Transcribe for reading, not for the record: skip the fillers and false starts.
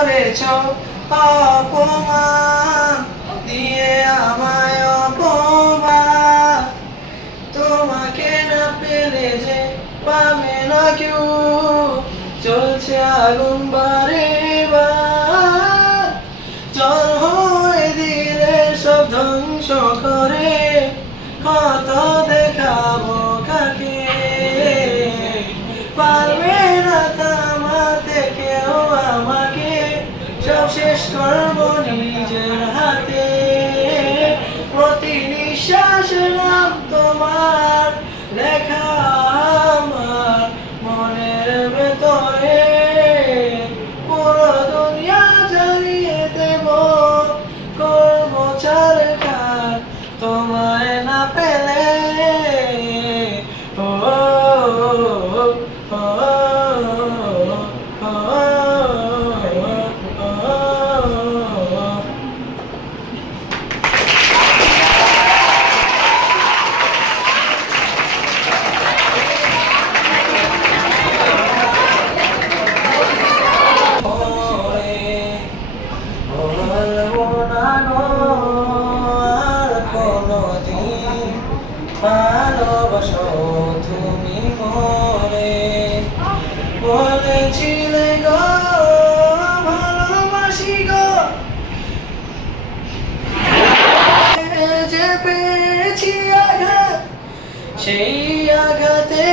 করেছ অপমান, দিয়ে আমায় অপমান। তোমাকে না পেলে যে পাবে না কেউ, চলছে আগুন বারে বার। জল হয়ে দিলে সব ধ্বংস করে, কত দেখাবো কাকে? পারবে না থামাতে কেউ আমাকে, সব শেষ করবো নিজের হাতে। প্রতি নিঃশ্বাসে নাম তোমার লেখা আমার মনের ভেতরে, পুরো দুনিয়া জ্বালিয়ে দেব, করবো ছারখার তোমায় না পেলে। ও ও ভালোবাসো তুমি মরে, বলেছিলে গো ভালোবাসি গো, যে পেয়েছি আঘাত সেই আঘাতে